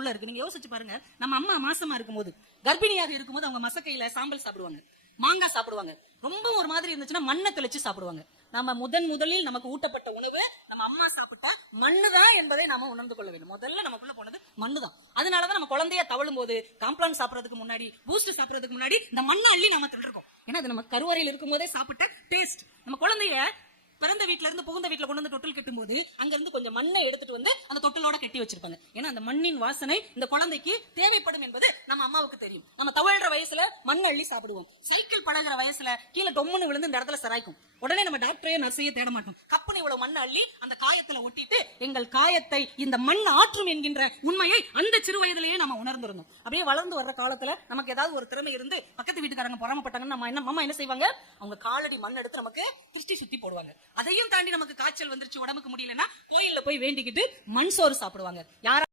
நமக்குள்ள இருக்கு. நீங்க யோசிச்சு பாருங்க, நம்ம அம்மா மாசமா இருக்கும்போது, கர்ப்பிணியாக இருக்கும்போது அவங்க மசக்கையில சாம்பல் சாப்பிடுவாங்க, மாங்காய் சாப்பிடுவாங்க. ரொம்ப ஒரு மாதிரி இருந்துச்சுன்னா மண்ணை தெளிச்சு சாப்பிடுவாங்க. நம்ம முதலில் நமக்கு ஊட்டப்பட்ட உணவு நம்ம அம்மா சாப்பிட்ட மண்ணுதான் என்பதை நாம உணர்ந்து கொள்ள வேண்டும். முதல்ல நமக்குள்ள போனது மண்ணுதான். அதனாலதான் நம்ம குழந்தைய தவழும் போது காம்ப்ளான் சாப்பிடறதுக்கு முன்னாடி, பூஸ்ட் சாப்பிடறதுக்கு முன்னாடி இந்த மண்ணை அள்ளி நாம தின்றுக்கோம். ஏன்னா அது நம்ம கருவறையில் இருக்கும் போதே சாப்பிட்ட டேஸ்ட். நம்ம குழந்தைய பிறந்த வீட்டுல இருந்து புகுந்த வீட்டுல கொண்டு வந்து தொட்டில் கட்டும் போது அங்க இருந்து கொஞ்சம் மண்ணை எடுத்துட்டு வந்து அந்த தொட்டிலோட கட்டி வச்சிருப்பாங்க. ஏன்னா அந்த மண்ணின் வாசனை இந்த குழந்தைக்கு தேவைப்படும் என்பது நம்ம அம்மாவுக்கு தெரியும். நம்ம தவழ்ற வயசுல மண் அள்ளி சாப்பிடுவோம். சைக்கிள் பழகிற வயசுல கீழே டொம்முன்னு விழுந்து இந்த இடத்துல சராய்க்கும். உடனே நம்ம டாக்டரையோ நர்ஸையோ தேட மாட்டோம். கப்புனு இவ்வளவு மண் அள்ளி அந்த காயத்துல ஒட்டிட்டு எங்கள் காயத்தை இந்த மண் ஆற்றும் என்கின்ற உண்மையை அந்த சிறு வயதிலேயே நம்ம உணர்ந்திருந்தோம். அப்படியே வளர்ந்து வர்ற காலத்துல நமக்கு ஏதாவது ஒரு திறமை இருந்து பக்கத்து வீட்டுக்காரங்க பொறாமப்பட்டாங்கன்னு நம்ம என்ன செய்வாங்க, அவங்க காலடி மண் எடுத்து நமக்கு திருஷ்டி சுத்தி போடுவாங்க. அதையும் தாண்டி நமக்கு காய்ச்சல் வந்துருச்சு, உடம்புக்கு முடியலன்னா கோயில்ல போய் வேண்டிக்கிட்டு மண் சோறு சாப்பிடுவாங்க. யாரா